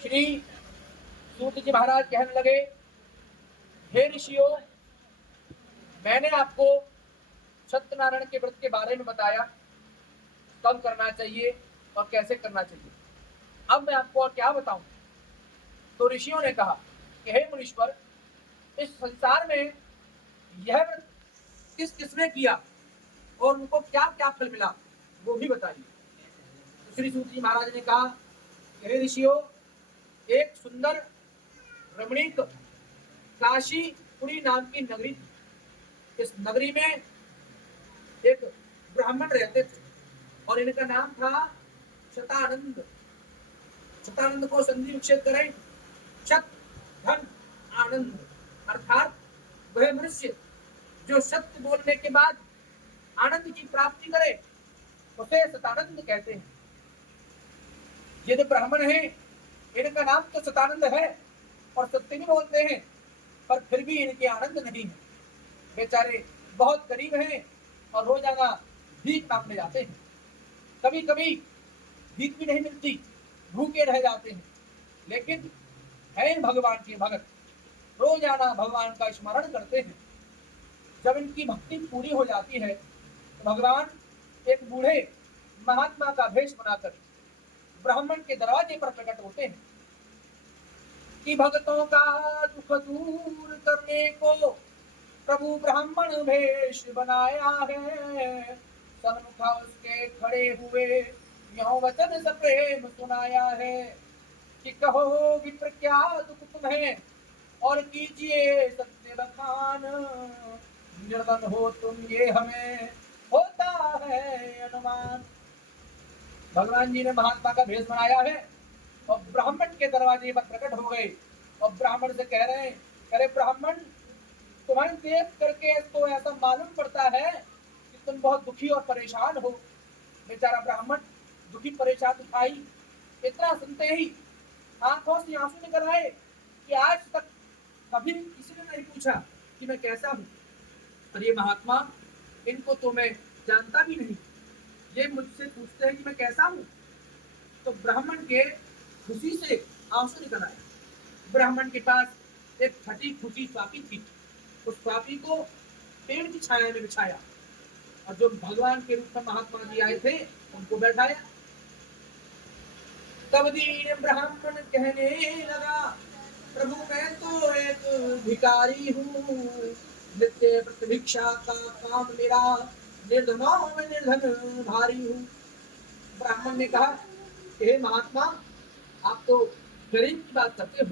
श्री सूत जी महाराज कहने लगे, हे ऋषियों, मैंने आपको सत्यनारायण के व्रत के बारे में बताया, कब करना चाहिए और कैसे करना चाहिए। अब मैं आपको और क्या बताऊं। तो ऋषियों ने कहा कि हे मुनीश्वर, इस संसार में यह व्रत किस किसने किया और उनको क्या क्या फल मिला, वो भी बताइए। तो श्री सूत जी महाराज ने कहा, हे ऋषियों, एक सुंदर रमणीक काशीपुरी नाम की नगरी थी। इस नगरी में एक ब्राह्मण रहते थे और इनका नाम था शतानंद। शतानंद को संधि विच्छेद करें, शत धन आनंद, अर्थात वह मनुष्य जो सत्य बोलने के बाद आनंद की प्राप्ति करे उसे शतानंद कहते हैं। ये जो ब्राह्मण है इनका नाम तो शतानंद है और सत्य भी बोलते हैं, पर फिर भी इनके आनंद नहीं है। बेचारे बहुत गरीब हैं और रोजाना भीख मांगने जाते हैं। कभी कभी भीख भी नहीं मिलती, भूखे रह जाते हैं, लेकिन है भगवान के भगत, रोजाना भगवान का स्मरण करते हैं। जब इनकी भक्ति पूरी हो जाती है तो भगवान एक बूढ़े महात्मा का भेष बनाकर ब्राह्मण के दरवाजे पर प्रकट होते हैं कि भक्तों का दुख दूर करने को प्रभु ब्राह्मण भेष बनाया है। सन्मुखा उसके खड़े हुए यो वचन से प्रेम सुनाया है कि कहो विप्र क्या दुख तुम्हें और कीजिए सत्य बखान। निर्धन हो तुम ये हमें होता है अनुमान। भगवान जी ने महात्मा का भेष बनाया है और ब्राह्मण के दरवाजे पर प्रकट हो गए और ब्राह्मण से कह रहे हैं, अरे ब्राह्मण, तुम्हें देख करके तो ऐसा मालूम पड़ता है कि तुम बहुत दुखी और परेशान हो। बेचारा ब्राह्मण दुखी परेशान दिखाई, इतना सुनते ही आंखों से आंसू निकल आए कि आज तक कभी किसी ने नहीं पूछा कि मैं कैसा हूं, और ये महात्मा, इनको तो मैं जानता भी नहीं, ये मुझसे पूछते हैं कि मैं कैसा हूं। तो ब्राह्मण के खुशी से आंसू निकल आए। ब्राह्मण के पास एक फटी फूटी स्वापी थी, उस स्वापी को पेड़ की छाया में बिछाया और जो भगवान के रूप में महात्मा जी आए थे उनको बैठाया। तब दीन ब्राह्मण कहने लगा, प्रभु मैं तो एक भिखारी हूँ, नित्य प्रतिभिक्षा का काम मेरा, निर्धनों में निर्धन भारी हूँ। ब्राह्मण ने कहा, हे महात्मा, आप तो गरीब की बात करते हो,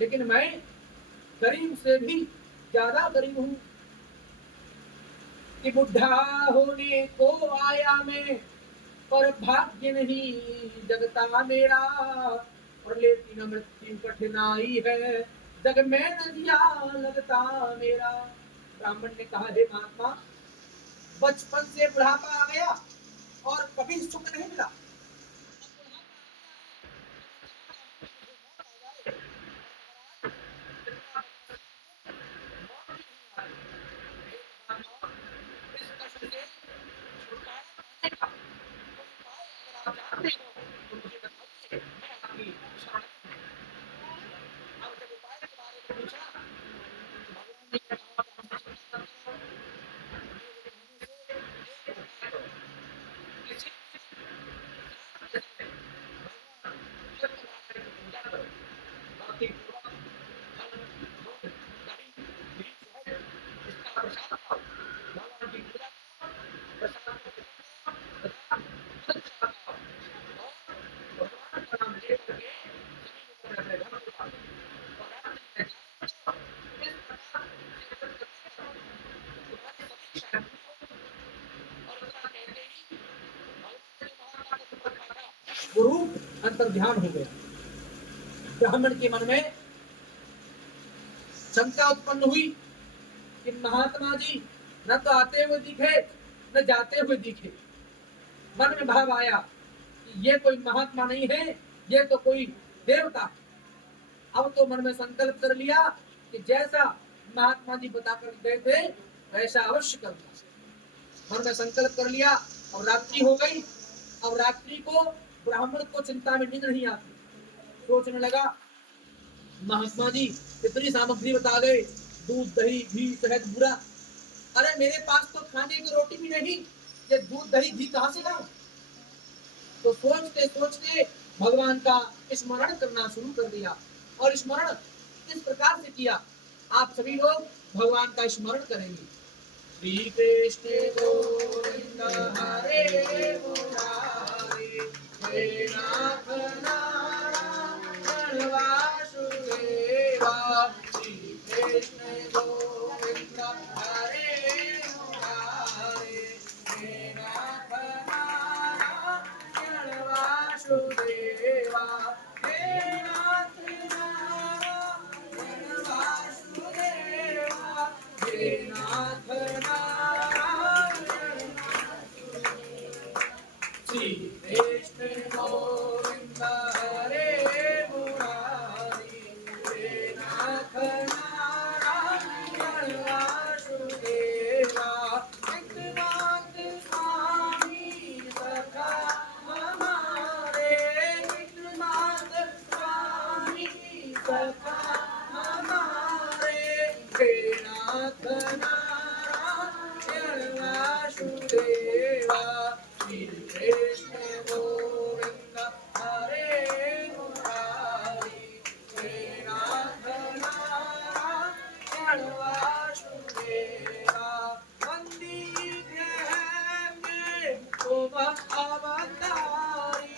लेकिन मैं गरीब से भी ज्यादा गरीब हूँ कि बुढ़ा होने को आया मैं, पर भाग्य नहीं जगता मेरा, और लेती न मृत्यु कठिनाई है, जग में न दिया लगता मेरा। ब्राह्मण ने कहा, हे महात्मा, बचपन से बुढ़ापा आ गया और कभी सुख नहीं मिला। इस कष्ट से छुटकारा पाने का कोई उपाय अगर आप जानते हो तो मुझे बताइए, मैं आपकी शरण में हूं। अब जब उपाय के बारे में पूछा तो भगवान जी ने कहा कि हमसे चिंता मत करो, मेरे कहने से एक उपाय करो। किसी एकांत जगह में भगवान सत्यनारायण की पूजा करो, भक्ति पूर्वक फल दूध दही घी शहद इसका प्रसाद खाओ, भगवान की पूजा करो, प्रसाद को ग्रहण करो तथा फल प्रसाद खाओ और भगवान का नाम ले करके सभी लोगों में अपने घर को बांटो और रात्रि में जागरण करो। इस प्रकार से व्रत करने पर तुम्हारी सभी इच्छाएं पूरी होंगी। और इतना कहते ही भगवान ने जो महात्मा का रूप रखा था वो रूप अंतर ध्यान हो गया। ब्राह्मण के मन में शंका उत्पन्न हुई कि महात्मा जी न तो आते हुए दिखे न जाते हुए दिखे। मन में भाव आया कि ये कोई महात्मा नहीं है, ये तो कोई देवता है। अब तो मन में संकल्प कर लिया कि जैसा महात्मा जी बताकर गए थे वैसा अवश्य करूंगा। मन में संकल्प कर लिया। अब रात्रि हो गई। अब रात्रि को ब्राह्मण को चिंता में नींद नहीं आती, सोचने लगा, महात्मा जी इतनी सामग्री बता गए, दूध दही घी शहद बूरा, अरे मेरे पास तो खाने की रोटी भी नहीं, ये दूध दही घी कहाँ से लाऊं? तो सोचते सोचते भगवान का स्मरण करना शुरू कर दिया। और स्मरण किस प्रकार से किया, आप सभी लोग भगवान का स्मरण करेंगे। श्री कृष्ण गोविंद हरे मुरारे, हे नाथ नारायण वासुदेवा। श्री कृष्ण गोविंद हरे मुरारे, हे नाथ नारायण वासुदेवा। हे नाथ नारायण वासुदेवा, हे नाथ नारायण। श्री कृष्ण गोविंद हरे मुरारी, हे नाथ नारायण वासुदेवा। एकनाथ स्वामी सखा हमारे, एकनाथ स्वामी सखा हमारे, हे नाथ नारायण वासुदेवा। श्री कृष्ण गोविंद हरे मुरारी, हे नाथ नारायण वासुदेवा। वंदित है मैं तुम अवतारी,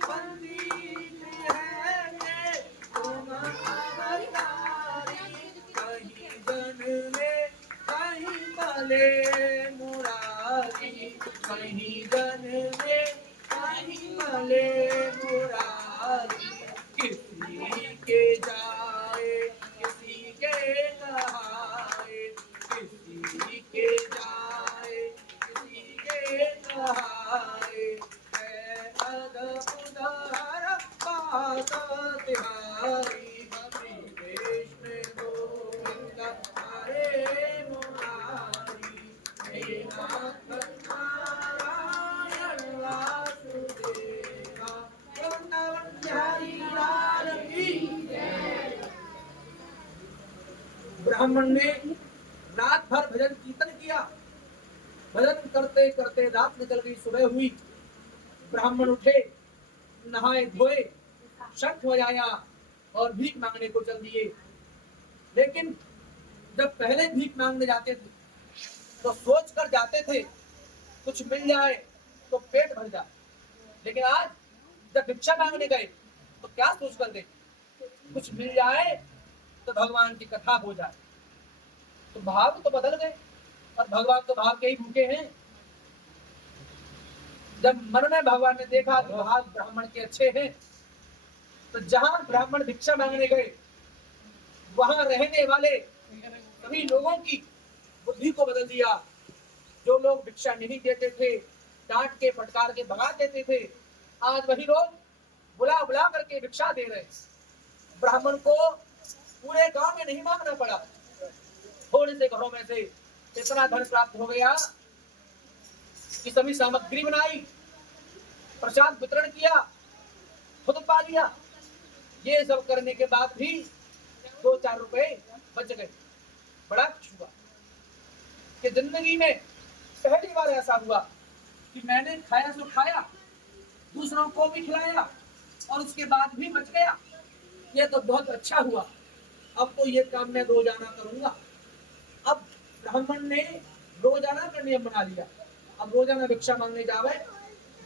वंदित है मैं तुम अवतारी। कहीं जन में कहीं भले मुरारी, कहीं जन में कहीं भले मुरारी। किसी के जाए किसी के कहाए, किसी के जाए किसी के कहाए। है अद्भुत हर बात तिहारी, श्री कृष्ण गोविंद हरे मुरारी, हे नाथ नारायण वासुदेवा। वृंदावन बिहारी लाल की। ब्राह्मण ने रात भर भजन कीर्तन किया। भजन करते करते रात निकल गई, सुबह हुई। ब्राह्मण उठे, नहाए धोए, शंख बजाया और भीख मांगने को चल दिए। लेकिन जब पहले भीख मांगने जाते थे तो सोच कर जाते थे कुछ मिल जाए तो पेट भर जाए, लेकिन आज जब भिक्षा मांगने गए तो क्या सोच कर गए, कुछ मिल जाए तो भगवान की कथा हो जाए। तो भाव तो बदल गए, और भगवान तो भाव के ही भूखे हैं। जब मन में भगवान ने देखा कि भाव ब्राह्मण के अच्छे हैं, तो जहां ब्राह्मण भिक्षा मांगने गए वहां रहने वाले सभी लोगों की बुद्धि को बदल दिया। जो लोग भिक्षा नहीं देते थे, डांट के फटकार के भगा देते थे, आज वही लोग बुला बुला करके भिक्षा दे रहे। ब्राह्मण को पूरे गांव में नहीं मांगना पड़ा, थोड़े से घरों में से इतना धन प्राप्त हो गया कि सभी सामग्री बनाई, प्रसाद वितरण किया, खुद पा लिया। ये सब करने के बाद भी 2-4 रुपए बच गए। बड़ा खुश हुआ कि जिंदगी में पहली बार ऐसा हुआ कि मैंने खाया सो खाया, दूसरों को भी खिलाया और उसके बाद भी बच गया। ये तो बहुत अच्छा हुआ, अब तो ये काम मैं रोजाना करूंगा। अब ब्राह्मण ने रोजाना का नियम बना लिया, अब रोजाना भिक्षा मांगने जावे,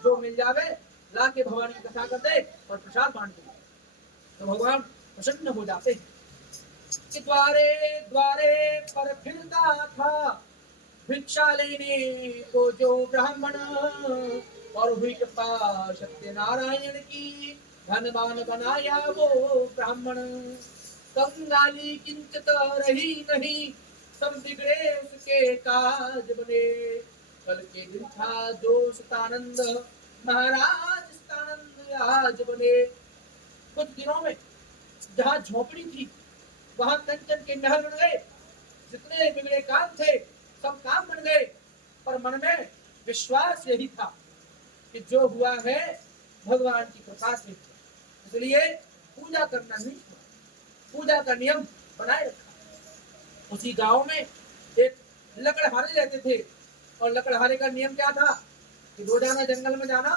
जो मिल जावे ला के भगवान की कथा कर दे और प्रसाद बांट दे, तो भगवान प्रसन्न हो जाते हैं। कि द्वारे द्वारे पर फिरता था भिक्षा लेने को जो ब्राह्मण, और हुई कृपा सत्यनारायण की, धनवान बनाया वो ब्राह्मण। कंगाली किंचित रही नहीं, सब बिगड़े उसके काज बने। कल के दिन था जो सतानंद, महाराज सतानंद आज बने। कुछ दिनों में जहाँ झोपड़ी थी वहां कंचन के महल बन गए, जितने बिगड़े काम थे सब काम बन गए। पर मन में विश्वास यही था कि जो हुआ है भगवान की कृपा से, इसलिए पूजा करना नहीं छोड़ा, पूजा का नियम बनाए रखा। उसी गांव में एक लकड़हारे रहते थे, और लकड़हारे का नियम क्या था कि रोजाना जंगल में जाना,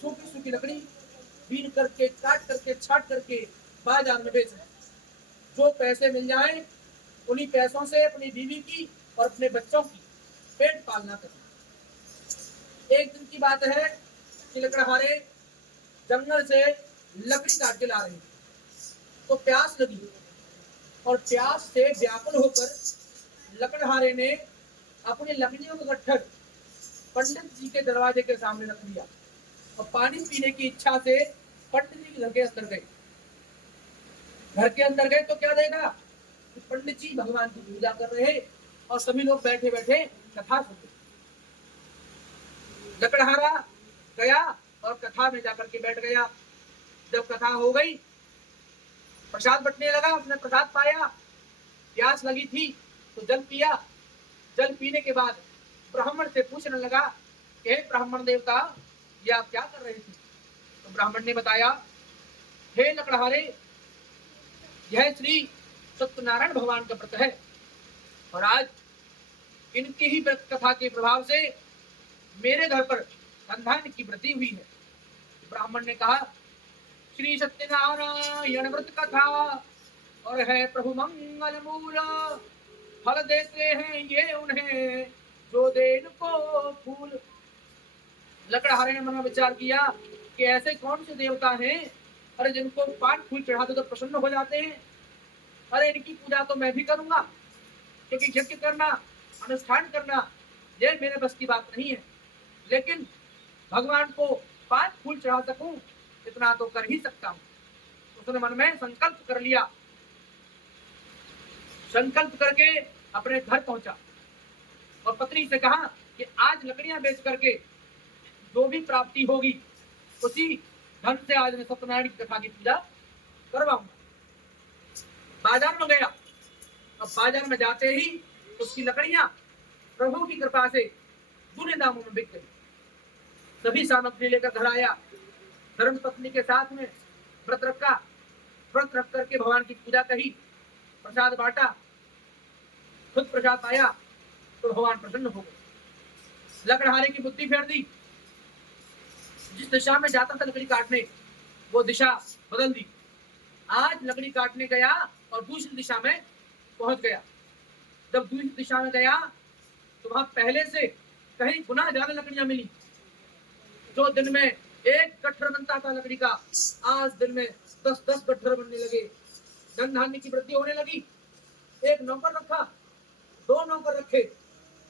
सूखी सूखी लकड़ी बीन करके, काट करके, छाट करके बाजार में बेचना। जो पैसे मिल जाए उन्हीं पैसों से अपनी बीवी की और अपने बच्चों की पेट पालना करना। एक दिन की बात है कि लकड़हारे जंगल से लकड़ी काट के ला रहे थे, तो प्यास लगी, और प्यास से व्याकुल होकर लकड़हारे ने अपनी लकड़ियों का गट्ठर पंडित जी के दरवाजे के सामने रख दिया, और पानी पीने की इच्छा से पंडित जी के घर के अंदर गए। घर के अंदर गए तो क्या देखा कि पंडित जी भगवान की पूजा कर रहे, और सभी लोग बैठे बैठे कथा सुन रहे। लकड़हारा गया और कथा में जाकर के बैठ गया। जब कथा हो गई, प्रसाद बंटने लगा, उसने प्रसाद पाया, प्यास लगी थी तो जल पिया। जल पीने के बाद ब्राह्मण से पूछने लगा कि हे ब्राह्मण देवता, ये आप क्या कर रहे थे? तो ब्राह्मण ने बताया, हे लकड़हारे, यह श्री सत्यनारायण भगवान का व्रत है, और आज इनकी ही व्रत कथा के प्रभाव से मेरे घर पर संतान की वृद्धि हुई है। ब्राह्मण ने कहा, श्री सत्यनारायण व्रत कथा और है प्रभु मंगल मूल, फल देते हैं ये उन्हें जो दे इनको फूल। लकड़हारे ने मन में विचार किया कि ऐसे कौन से देवता हैं, अरे जिनको पान फूल चढ़ाते तो प्रसन्न हो जाते हैं। अरे इनकी पूजा तो मैं भी करूंगा, क्योंकि यज्ञ करना, अनुष्ठान करना ये मेरे बस की बात नहीं है, लेकिन भगवान को पान फूल चढ़ा सकूं इतना तो कर ही सकता हूं। उसने मन में संकल्प कर लिया। संकल्प करके अपने घर पहुंचा और पत्नी से कहा कि आज लकड़ियां बेच करके जो भी प्राप्ति होगी उसी धन से आज मैं सत्यनारायण की कथा की पूजा करवाऊंगा। बाजार में गया, अब बाजार में जाते ही उसकी लकड़ियां प्रभु की कृपा से दूने दामों में बिक गई। सभी सामग्री लेकर घर आया, धर्म पत्नी के साथ में व्रत रखा, व्रत रख करके भगवान की पूजा कही, प्रसाद बांटा, खुद प्रसाद पाया तो भगवान प्रसन्न हो गए। लकड़हारे की बुद्धि फेर दी, जिस दिशा में जाता था लकड़ी काटने वो दिशा बदल दी। आज लकड़ी काटने गया और दूसरी दिशा में पहुंच गया। जब दूसरी दिशा में गया तो वहां पहले से कहीं गुना ज्यादा लकड़ियां मिली। जो दिन में एक गट्ठर बनता था लकड़ी का, आज दिन में 10-10 गट्ठर बनने लगे। धन धान्य की वृद्धि होने लगी। एक नौकर रखा, 2 नौकर रखे,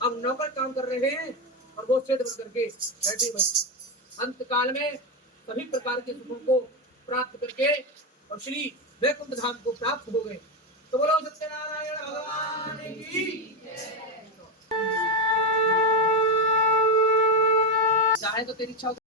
अब नौकर काम कर रहे हैं और वो सेठ बन करके बैठे हुए। अंत काल में सभी प्रकार के सुखों को प्राप्त करके और श्री वैकुंठ धाम को प्राप्त हो गए। तो बोलो सत्यनारायण भगवान की। चाहे तो तेरी इच्छा